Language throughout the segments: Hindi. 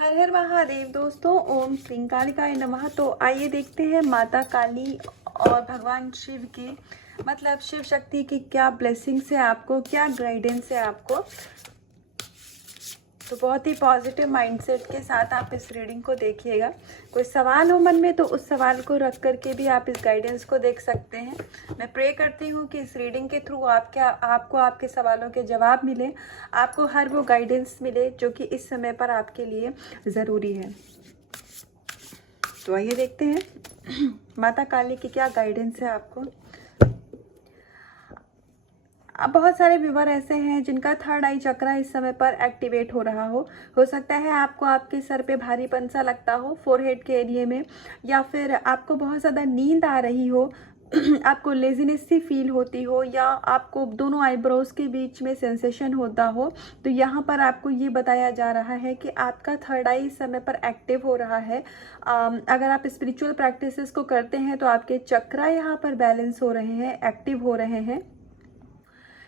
हर हर महादेव दोस्तों, ओम श्री कालिकाय नमः। तो आइए देखते हैं माता काली और भगवान शिव की मतलब शिव शक्ति की क्या ब्लेसिंग्स है आपको, क्या गाइडेंस है आपको। तो बहुत ही पॉजिटिव माइंडसेट के साथ आप इस रीडिंग को देखिएगा। कोई सवाल हो मन में तो उस सवाल को रख करके भी आप इस गाइडेंस को देख सकते हैं। मैं प्रे करती हूँ कि इस रीडिंग के थ्रू आपको आपके सवालों के जवाब मिले, आपको हर वो गाइडेंस मिले जो कि इस समय पर आपके लिए ज़रूरी है। तो आइए देखते हैं माता काली की क्या गाइडेंस है आपको। अब बहुत सारे व्यूवर ऐसे हैं जिनका थर्ड आई चक्रा इस समय पर एक्टिवेट हो रहा हो सकता है आपको आपके सर पे भारीपन सा लगता हो फोरहेड के एरिया में, या फिर आपको बहुत ज़्यादा नींद आ रही हो आपको लेजीनेस सी फील होती हो, या आपको दोनों आईब्रोज के बीच में सेंसेशन होता हो। तो यहाँ पर आपको ये बताया जा रहा है कि आपका थर्ड आई इस समय पर एक्टिव हो रहा है। अगर आप स्पिरिचुअल प्रैक्टिसेस को करते हैं तो आपके चक्रा यहाँ पर बैलेंस हो रहे हैं, एक्टिव हो रहे हैं।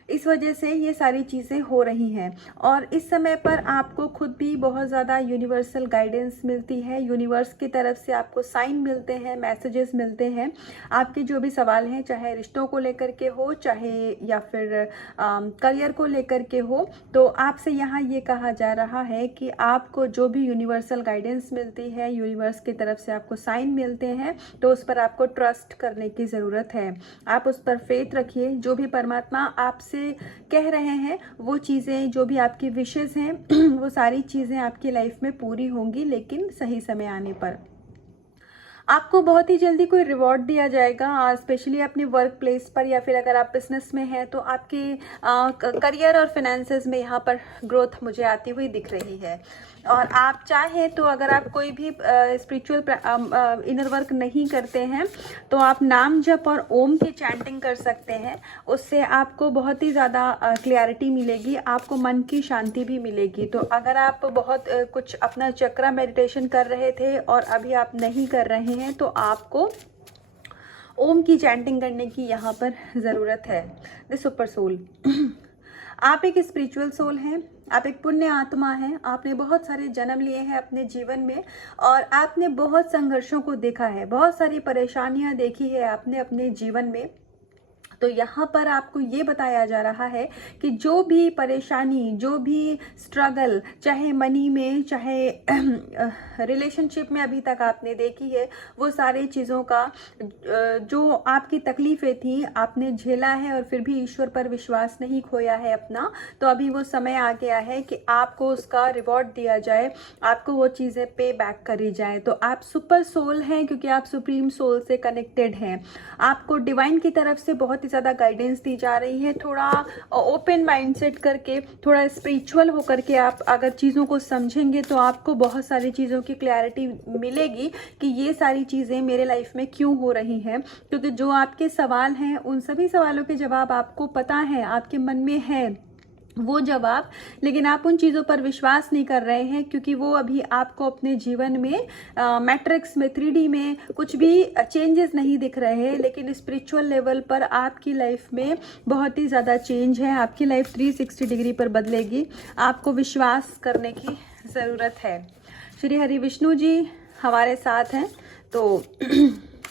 इस वजह से ये सारी चीज़ें हो रही हैं और इस समय पर आपको खुद भी बहुत ज़्यादा यूनिवर्सल गाइडेंस मिलती है। यूनिवर्स की तरफ से आपको साइन मिलते हैं, मैसेजेस मिलते हैं। आपके जो भी सवाल हैं, चाहे रिश्तों को लेकर के हो, चाहे या फिर करियर को लेकर के हो, तो आपसे यहाँ ये कहा जा रहा है कि आपको जो भी यूनिवर्सल गाइडेंस मिलती है, यूनिवर्स की तरफ से आपको साइन मिलते हैं, तो उस पर आपको ट्रस्ट करने की ज़रूरत है। आप उस पर फेथ रखिए। जो भी परमात्मा आपसे कह रहे हैं वो चीज़ें, जो भी आपकी विशेस हैं वो सारी चीज़ें आपकी लाइफ में पूरी होंगी, लेकिन सही समय आने पर आपको बहुत ही जल्दी कोई रिवॉर्ड दिया जाएगा, स्पेशली अपने वर्क प्लेस पर, या फिर अगर आप बिजनेस में हैं तो आपके करियर और फिनेंसेस में यहाँ पर ग्रोथ मुझे आती हुई दिख रही है। और आप चाहें तो अगर आप कोई भी स्पिरिचुअल इनर वर्क नहीं करते हैं तो आप नाम जप और ओम की चैंटिंग कर सकते हैं। उससे आपको बहुत ही ज़्यादा क्लैरिटी मिलेगी, आपको मन की शांति भी मिलेगी। तो अगर आप बहुत कुछ अपना चक्रा मेडिटेशन कर रहे थे और अभी आप नहीं कर रहे हैं तो आपको ओम की चैंटिंग करने की यहाँ पर ज़रूरत है। द सुपर सोल आप एक स्पिरिचुअल सोल हैं, आप एक पुण्य आत्मा हैं। आपने बहुत सारे जन्म लिए हैं अपने जीवन में और आपने बहुत संघर्षों को देखा है, बहुत सारी परेशानियां देखी है आपने अपने जीवन में। तो यहाँ पर आपको ये बताया जा रहा है कि जो भी परेशानी, जो भी स्ट्रगल, चाहे मनी में, चाहे रिलेशनशिप में अभी तक आपने देखी है, वो सारी चीज़ों का जो आपकी तकलीफ़ें थी आपने झेला है और फिर भी ईश्वर पर विश्वास नहीं खोया है अपना। तो अभी वो समय आ गया है कि आपको उसका रिवॉर्ड दिया जाए, आपको वो चीज़ें पे बैक करी जाए। तो आप सुपर सोल हैं क्योंकि आप सुप्रीम सोल से कनेक्टेड हैं। आपको डिवाइन की तरफ से बहुत ज़्यादा गाइडेंस दी जा रही है। थोड़ा ओपन माइंडसेट करके, थोड़ा स्पिरिचुअल होकर के आप अगर चीज़ों को समझेंगे तो आपको बहुत सारी चीज़ों की क्लैरिटी मिलेगी कि ये सारी चीज़ें मेरे लाइफ में क्यों हो रही हैं। क्योंकि जो आपके सवाल हैं उन सभी सवालों के जवाब आपको पता है, आपके मन में है वो जवाब, लेकिन आप उन चीज़ों पर विश्वास नहीं कर रहे हैं क्योंकि वो अभी आपको अपने जीवन में मैट्रिक्स में 3D में कुछ भी चेंजेस नहीं दिख रहे हैं। लेकिन स्पिरिचुअल लेवल पर आपकी लाइफ में बहुत ही ज़्यादा चेंज है। आपकी लाइफ 360 डिग्री पर बदलेगी। आपको विश्वास करने की ज़रूरत है। श्री हरि विष्णु जी हमारे साथ हैं तो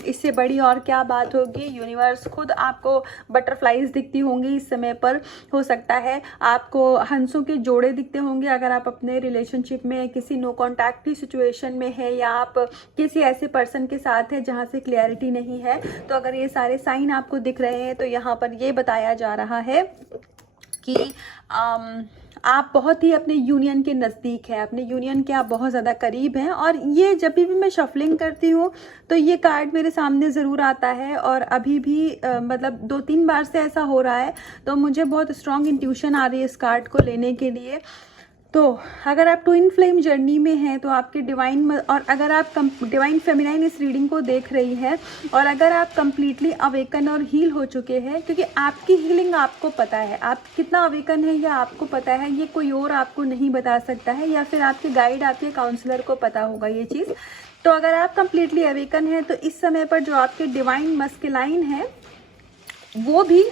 इससे बड़ी और क्या बात होगी। यूनिवर्स खुद आपको बटरफ्लाइज दिखती होंगी इस समय पर। हो सकता है आपको हंसों के जोड़े दिखते होंगे अगर आप अपने रिलेशनशिप में किसी नो कॉन्टैक्ट की सिचुएशन में है, या आप किसी ऐसे पर्सन के साथ है जहां से क्लैरिटी नहीं है। तो अगर ये सारे साइन आपको दिख रहे हैं तो यहाँ पर ये बताया जा रहा है कि आप बहुत ही अपने यूनियन के नज़दीक हैं, अपने यूनियन के आप बहुत ज़्यादा करीब हैं। और ये जब भी मैं शफलिंग करती हूँ तो ये कार्ड मेरे सामने ज़रूर आता है और अभी भी मतलब 2-3 बार से ऐसा हो रहा है। तो मुझे बहुत स्ट्रॉन्ग इंट्यूशन आ रही है इस कार्ड को लेने के लिए। तो अगर आप ट्विन फ्लेम जर्नी में हैं तो आपके डिवाइन, और अगर आप डिवाइन फेमिनाइन इस रीडिंग को देख रही है और अगर आप कंप्लीटली अवेकन और हील हो चुके हैं, क्योंकि आपकी हीलिंग आपको पता है, आप कितना अवेकन है या आपको पता है, ये कोई और आपको नहीं बता सकता है, या फिर आपके गाइड, आपके काउंसलर को पता होगा ये चीज़। तो अगर आप कंप्लीटली अवेकन हैं तो इस समय पर जो आपके डिवाइन मस्कुलाइन है वो भी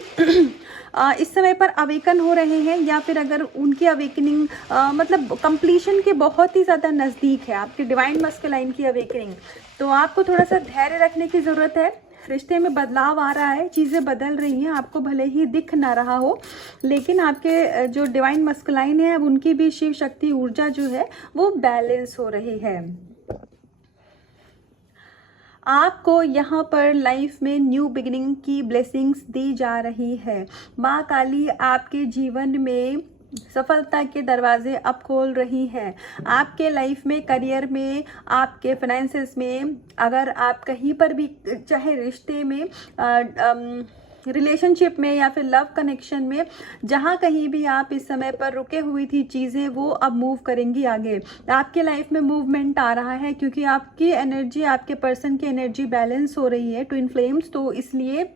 इस समय पर अवेकन हो रहे हैं, या फिर अगर उनकी अवेकनिंग मतलब कंप्लीशन के बहुत ही ज़्यादा नज़दीक है, आपके डिवाइन मस्कुलाइन की अवेकनिंग, तो आपको थोड़ा सा धैर्य रखने की ज़रूरत है। रिश्ते में बदलाव आ रहा है, चीज़ें बदल रही हैं, आपको भले ही दिख ना रहा हो, लेकिन आपके जो डिवाइन मस्कुलाइन है, अब उनकी भी शिव शक्ति ऊर्जा जो है वो बैलेंस हो रही है। आपको यहाँ पर लाइफ में न्यू बिगिनिंग की ब्लेसिंग्स दी जा रही है। माँ काली आपके जीवन में सफलता के दरवाजे अब खोल रही हैं। आपके लाइफ में, करियर में, आपके फाइनेंसेस में, अगर आप कहीं पर भी, चाहे रिश्ते में, रिलेशनशिप में या फिर लव कनेक्शन में, जहाँ कहीं भी आप इस समय पर रुके हुई थी चीज़ें, वो अब मूव करेंगी आगे। आपके लाइफ में मूवमेंट आ रहा है, क्योंकि आपकी एनर्जी, आपके पर्सन की एनर्जी बैलेंस हो रही है, ट्विन फ्लेम्स, तो इसलिए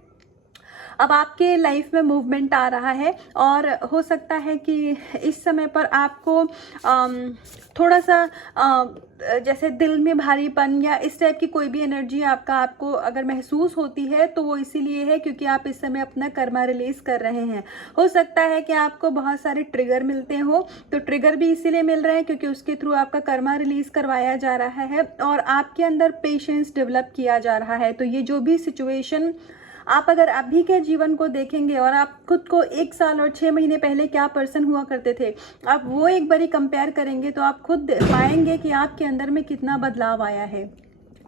अब आपके लाइफ में मूवमेंट आ रहा है। और हो सकता है कि इस समय पर आपको थोड़ा सा जैसे दिल में भारीपन या इस टाइप की कोई भी एनर्जी आपको अगर महसूस होती है, तो वो इसीलिए है क्योंकि आप इस समय अपना कर्मा रिलीज कर रहे हैं। हो सकता है कि आपको बहुत सारे ट्रिगर मिलते हो, तो ट्रिगर भी इसीलिए मिल रहे हैं क्योंकि उसके थ्रू आपका कर्मा रिलीज करवाया जा रहा है और आपके अंदर पेशेंस डेवलप किया जा रहा है। तो ये जो भी सिचुएशन आप अगर अभी के जीवन को देखेंगे और आप खुद को 1 साल और 6 महीने पहले क्या पर्सन हुआ करते थे, आप वो एक बारी कंपेयर करेंगे तो आप खुद पाएंगे कि आपके अंदर में कितना बदलाव आया है,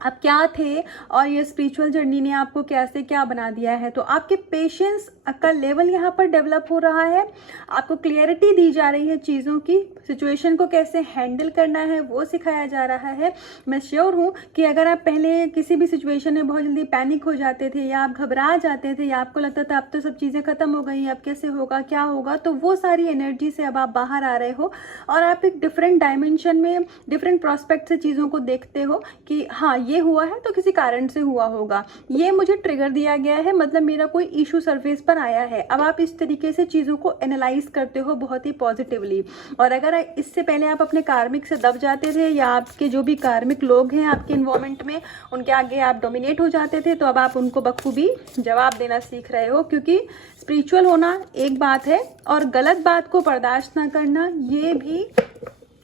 आप क्या थे और ये स्पिरिचुअल जर्नी ने आपको कैसे क्या बना दिया है। तो आपके पेशेंस का लेवल यहाँ पर डेवलप हो रहा है, आपको क्लियरिटी दी जा रही है, चीज़ों की, सिचुएशन को कैसे हैंडल करना है वो सिखाया जा रहा है। मैं श्योर हूँ कि अगर आप पहले किसी भी सिचुएशन में बहुत जल्दी पैनिक हो जाते थे या आप घबरा जाते थे या आपको लगता था अब तो सब चीज़ें खत्म हो गई, अब कैसे होगा, क्या होगा, तो वो सारी एनर्जी से अब आप बाहर आ रहे हो और आप एक डिफरेंट डायमेंशन में, डिफरेंट प्रोस्पेक्ट से चीज़ों को देखते हो कि हाँ ये हुआ है तो किसी कारण से हुआ होगा, ये मुझे ट्रिगर दिया गया है, मतलब मेरा कोई इशू सरफेस पर आया है। अब आप इस तरीके से चीज़ों को एनालाइज करते हो बहुत ही पॉजिटिवली। और अगर इससे पहले आप अपने कार्मिक से दब जाते थे या आपके जो भी कार्मिक लोग हैं आपके इन्वायरमेंट में, उनके आगे आप डोमिनेट हो जाते थे, तो अब आप उनको बखूबी जवाब देना सीख रहे हो। क्योंकि स्पिरिचुअल होना एक बात है और गलत बात को बर्दाश्त ना करना ये भी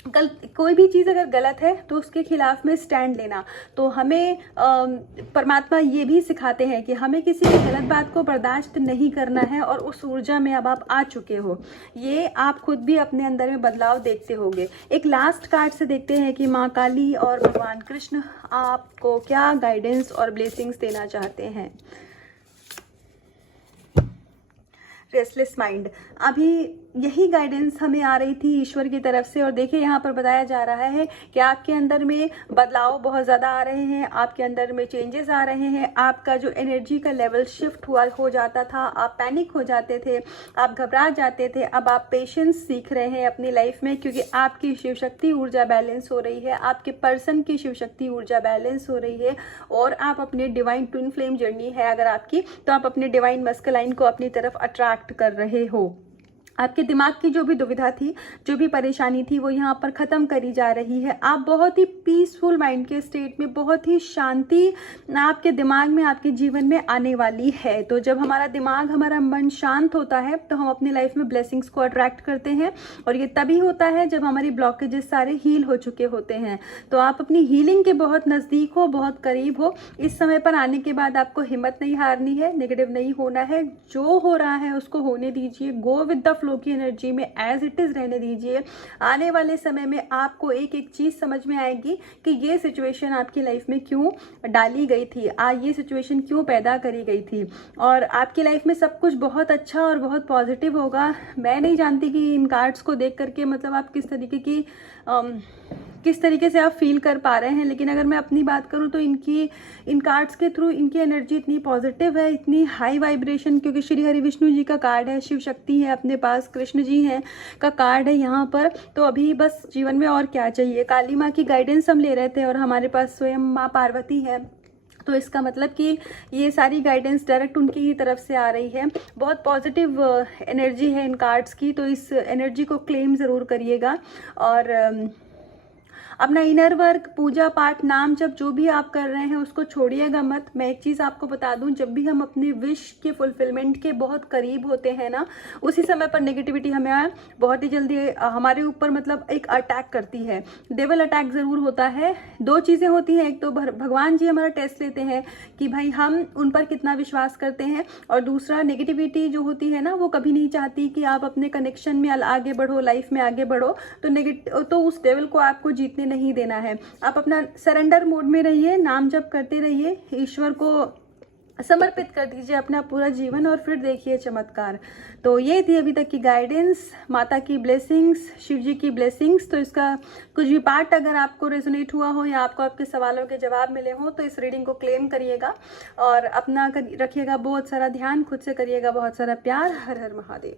कोई भी चीज़ अगर गलत है तो उसके खिलाफ में स्टैंड लेना। तो हमें परमात्मा ये भी सिखाते हैं कि हमें किसी भी गलत बात को बर्दाश्त नहीं करना है और उस ऊर्जा में अब आप आ चुके हो, ये आप खुद भी अपने अंदर में बदलाव देखते होंगे। एक लास्ट कार्ड से देखते हैं कि माँ काली और भगवान कृष्ण आपको क्या गाइडेंस और ब्लेसिंग्स देना चाहते हैं। रेस्टलेस माइंड, अभी यही गाइडेंस हमें आ रही थी ईश्वर की तरफ से। और देखिए यहाँ पर बताया जा रहा है कि आपके अंदर में बदलाव बहुत ज़्यादा आ रहे हैं, आपके अंदर में चेंजेस आ रहे हैं, आपका जो एनर्जी का लेवल शिफ्ट हो जाता था, आप पैनिक हो जाते थे, आप घबरा जाते थे, अब आप पेशेंस सीख रहे हैं अपनी लाइफ में, क्योंकि आपकी शिव शक्ति ऊर्जा बैलेंस हो रही है, आपके पर्सन की शिव शक्ति ऊर्जा बैलेंस हो रही है और आप अपने डिवाइन ट्विन फ्लेम जर्नी है अगर आपकी, तो आप अपने डिवाइन मस्कुलाइन को अपनी तरफ अट्रैक्ट कर रहे हो। आपके दिमाग की जो भी दुविधा थी, जो भी परेशानी थी, वो यहाँ पर ख़त्म करी जा रही है। आप बहुत ही पीसफुल माइंड के स्टेट में, बहुत ही शांति आपके दिमाग में, आपके जीवन में आने वाली है। तो जब हमारा दिमाग, हमारा मन शांत होता है तो हम अपनी लाइफ में ब्लेसिंग्स को अट्रैक्ट करते हैं और ये तभी होता है जब हमारी ब्लॉकेजेस सारे हील हो चुके होते हैं। तो आप अपनी हीलिंग के बहुत नज़दीक हो, बहुत करीब हो। इस समय पर आने के बाद आपको हिम्मत नहीं हारनी है, नेगेटिव नहीं होना है, जो हो रहा है उसको होने दीजिए, गो विद द फ्लो की एनर्जी में एज इट इज रहने दीजिए। आने वाले समय में आपको एक एक चीज समझ में आएगी कि ये सिचुएशन आपकी लाइफ में क्यों डाली गई थी, आज ये सिचुएशन क्यों पैदा करी गई थी और आपकी लाइफ में सब कुछ बहुत अच्छा और बहुत पॉजिटिव होगा। मैं नहीं जानती कि इन कार्ड्स को देख करके मतलब आप किस तरीके से आप फील कर पा रहे हैं, लेकिन अगर मैं अपनी बात करूं तो इन कार्ड्स के थ्रू इनकी एनर्जी इतनी पॉजिटिव है, इतनी हाई वाइब्रेशन, क्योंकि श्री हरि विष्णु जी का कार्ड है, शिव शक्ति है अपने पास, कृष्ण जी हैं का कार्ड है यहाँ पर। तो अभी बस जीवन में और क्या चाहिए। काली माँ की गाइडेंस हम ले रहे थे और हमारे पास स्वयं माँ पार्वती है, तो इसका मतलब कि ये सारी गाइडेंस डायरेक्ट उनकी ही तरफ से आ रही है। बहुत पॉजिटिव एनर्जी है इन कार्ड्स की, तो इस एनर्जी को क्लेम ज़रूर करिएगा। और अपना इनर वर्क, पूजा पाठ, नाम जप जो भी आप कर रहे हैं उसको छोड़िएगा मत। मैं एक चीज़ आपको बता दूं, जब भी हम अपनी विश के फुलफिलमेंट के बहुत करीब होते हैं ना, उसी समय पर नेगेटिविटी हमें बहुत ही जल्दी हमारे ऊपर मतलब एक अटैक करती है। डेविल अटैक ज़रूर होता है। दो चीज़ें होती हैं, एक तो भगवान जी हमारा टेस्ट लेते हैं कि भाई हम उन पर कितना विश्वास करते हैं, और दूसरा नेगेटिविटी जो होती है ना, वो कभी नहीं चाहती कि आप अपने कनेक्शन में आगे बढ़ो, लाइफ में आगे बढ़ो। तो उस डेविल को आपको जीतने नहीं देना है। आप अपना सरेंडर मोड में रहिए, नाम जप करते रहिए, ईश्वर को समर्पित कर दीजिए अपना पूरा जीवन, और फिर देखिए चमत्कार। तो ये थी अभी तक की गाइडेंस, माता की ब्लेसिंग्स, शिव जी की ब्लेसिंग्स। तो इसका कुछ भी पार्ट अगर आपको रेजोनेट हुआ हो या आपको आपके सवालों के जवाब मिले हो तो इस रीडिंग को क्लेम करिएगा और अपना रखिएगा बहुत सारा ध्यान, खुद से करिएगा बहुत सारा प्यार। हर हर महादेव।